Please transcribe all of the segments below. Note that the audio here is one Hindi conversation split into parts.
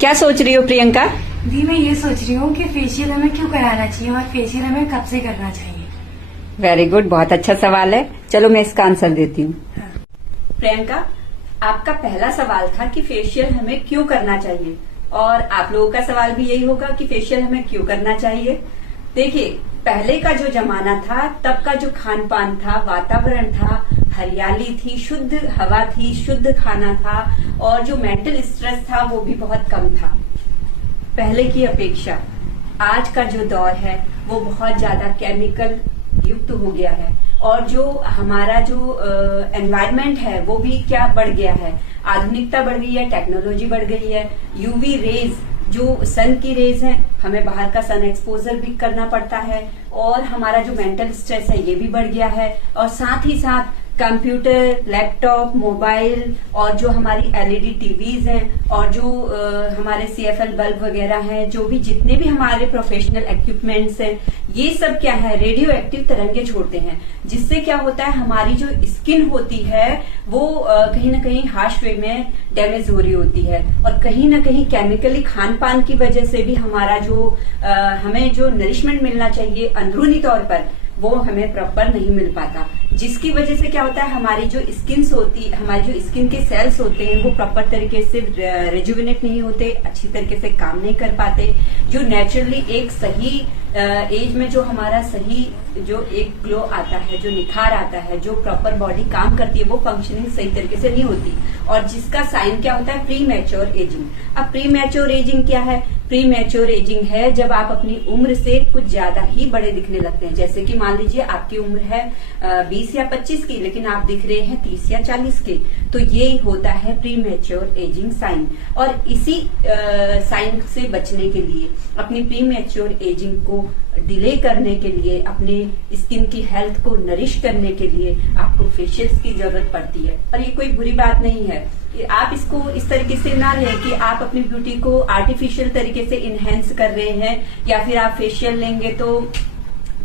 क्या सोच रही हो प्रियंका? दी मैं ये सोच रही हूँ कि फेशियल हमें क्यों कराना चाहिए और फेशियल हमें कब से करना चाहिए। वेरी गुड, बहुत अच्छा सवाल है। चलो मैं इसका आंसर देती हूँ। हाँ। प्रियंका, आपका पहला सवाल था कि फेशियल हमें क्यों करना चाहिए, और आप लोगों का सवाल भी यही होगा कि फेशियल हमें क्यों करना चाहिए। देखिए, पहले का जो जमाना था, तब का जो खान पान था, वातावरण था, हरियाली थी, शुद्ध हवा थी, शुद्ध खाना था, और जो मेंटल स्ट्रेस था वो भी बहुत कम था पहले की अपेक्षा। आज का जो दौर है वो बहुत ज्यादा केमिकल युक्त हो गया है, और जो हमारा जो एनवायरनमेंट है वो भी क्या बढ़ गया है, आधुनिकता बढ़ गई है, टेक्नोलॉजी बढ़ गई है। यूवी रेज, जो सन की रेज है, हमें बाहर का सन एक्सपोजर भी करना पड़ता है, और हमारा जो मेंटल स्ट्रेस है ये भी बढ़ गया है। और साथ ही साथ कंप्यूटर, लैपटॉप, मोबाइल, और जो हमारी एलईडी टीवीज हैं, और जो हमारे सीएफएल बल्ब वगैरह हैं, जो भी जितने भी हमारे प्रोफेशनल इक्विपमेंट्स हैं, ये सब क्या है, रेडियो एक्टिव तरंगे छोड़ते हैं, जिससे क्या होता है, हमारी जो स्किन होती है वो कहीं ना कहीं हार्श वे में डैमेज हो रही होती है, और कहीं ना कहीं केमिकली खान पान की वजह से भी हमारा जो हमें जो नरिशमेंट मिलना चाहिए अंदरूनी तौर पर, वो हमें प्रॉपर नहीं मिल पाता, जिसकी वजह से क्या होता है, हमारी जो हमारी जो स्किन के सेल्स होते हैं वो प्रॉपर तरीके से रिजुविनेट नहीं होते, अच्छी तरीके से काम नहीं कर पाते। जो नेचुरली एक सही एज में जो हमारा सही जो एक ग्लो आता है, जो निखार आता है, जो प्रॉपर बॉडी काम करती है, वो फंक्शनिंग सही तरीके से नहीं होती, और जिसका साइन क्या होता है, प्री मैच्योर एजिंग। अब प्री मैच्योर एजिंग क्या है? प्री मैच्योर एजिंग है जब आप अपनी उम्र से कुछ ज्यादा ही बड़े दिखने लगते हैं। जैसे कि मान लीजिए आपकी उम्र है 20 या 25 की, लेकिन आप दिख रहे हैं 30 या 40 के, तो ये होता है प्री मैच्योर एजिंग साइन। और इसी साइन से बचने के लिए, अपनी प्री मैच्योर एजिंग को डिले करने के लिए, अपने स्किन की हेल्थ को नरिश करने के लिए आपको फेशियल्स की जरूरत पड़ती है। और ये कोई बुरी बात नहीं है, आप इसको इस तरीके से ना लें कि आप अपनी ब्यूटी को आर्टिफिशियल तरीके से इनहेंस कर रहे हैं, या फिर आप फेशियल लेंगे तो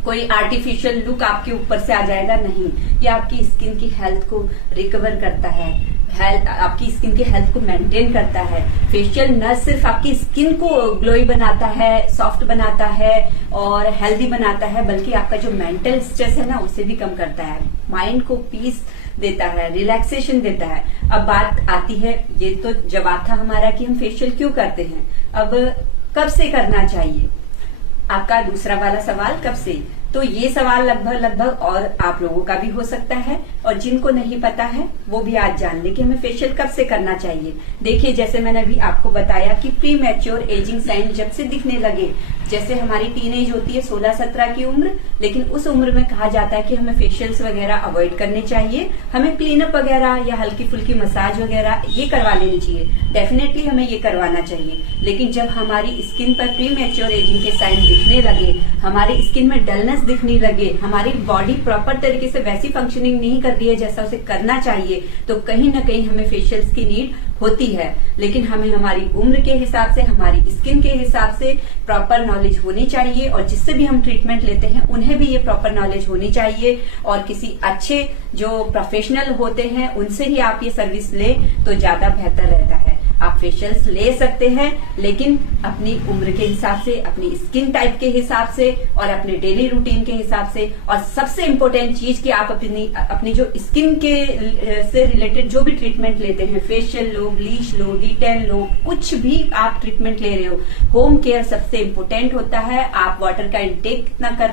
कोई आर्टिफिशियल लुक आपके ऊपर से आ जाएगा। नहीं, ये आपकी स्किन की हेल्थ को रिकवर करता है, आपकी स्किन की हेल्थ को मेंटेन करता है। फेशियल न सिर्फ आपकी स्किन को ग्लोई बनाता है, सॉफ्ट बनाता है और हेल्दी बनाता है, बल्कि आपका जो मेंटल स्ट्रेस है ना, उसे भी कम करता है, माइंड को पीस देता है, रिलैक्सेशन देता है। अब बात आती है, ये तो जवाब था हमारा कि हम फेशियल क्यों करते हैं, अब कब से करना चाहिए, आपका दूसरा वाला सवाल कब से। तो ये सवाल लगभग और आप लोगों का भी हो सकता है, और जिनको नहीं पता है वो भी आज जान ले कि हमें फेशियल कब से करना चाहिए। देखिए, जैसे मैंने अभी आपको बताया कि प्री मैच्योर एजिंग साइन जब से दिखने लगे, जैसे हमारी टीनेज होती है 16-17 की उम्र, लेकिन उस उम्र में कहा जाता है कि हमें फेशियल्स वगैरह अवॉइड करने चाहिए, हमें क्लीनअप वगैरह या हल्की फुल्की मसाज वगैरह ये करवा लेनी चाहिए। डेफिनेटली हमें ये करवाना चाहिए, लेकिन जब हमारी स्किन पर प्री मैच्योर एजिंग के साइन दिखने लगे, हमारी स्किन में डलनेस दिखने लगे, हमारी बॉडी प्रॉपर तरीके से वैसी फंक्शनिंग नहीं कर रही है जैसा उसे करना चाहिए, तो कहीं ना कहीं हमें फेशियल्स की नीड होती है। लेकिन हमें हमारी उम्र के हिसाब से, हमारी स्किन के हिसाब से प्रॉपर नॉलेज होनी चाहिए, और जिससे भी हम ट्रीटमेंट लेते हैं उन्हें भी ये प्रॉपर नॉलेज होनी चाहिए, और किसी अच्छे जो प्रोफेशनल होते हैं उनसे ही आप ये सर्विस लें तो ज्यादा बेहतर रहता है। आप फेशियल्स ले सकते हैं, लेकिन अपनी उम्र के हिसाब से, अपनी स्किन टाइप के हिसाब से, और अपने डेली रूटीन के हिसाब से। और सबसे इम्पोर्टेंट चीज कि आप अपनी जो स्किन के से रिलेटेड जो भी ट्रीटमेंट लेते हैं, फेशियल लो, ब्लीच लो, डिटेन लो, कुछ भी आप ट्रीटमेंट ले रहे हो, होम केयर सबसे इम्पोर्टेंट होता है। आप वाटर का इंटेक कितना कर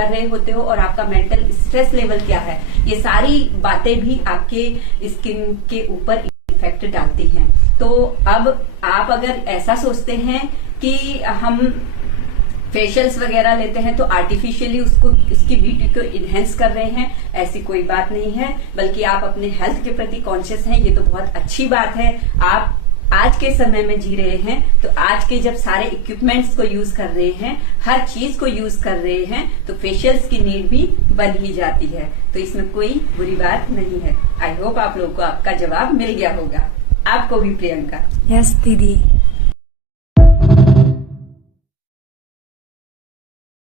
रहे होते हो, और आपका मेंटल स्ट्रेस लेवल क्या है, ये सारी बातें भी आपके स्किन के ऊपर इफेक्ट डालती हैं। तो अब आप अगर ऐसा सोचते हैं कि हम फेशियल्स वगैरह लेते हैं तो आर्टिफिशियली उसकी ब्यूटी को इनहेंस कर रहे हैं, ऐसी कोई बात नहीं है, बल्कि आप अपने हेल्थ के प्रति कॉन्शियस हैं, ये तो बहुत अच्छी बात है। आप आज के समय में जी रहे हैं, तो आज के जब सारे इक्विपमेंट्स को यूज कर रहे हैं, हर चीज को यूज कर रहे हैं, तो फेशियल्स की नीड भी बन ही जाती है, तो इसमें कोई बुरी बात नहीं है। आई होप आप लोगों को आपका जवाब मिल गया होगा, आपको भी प्रियंका। यस दीदी।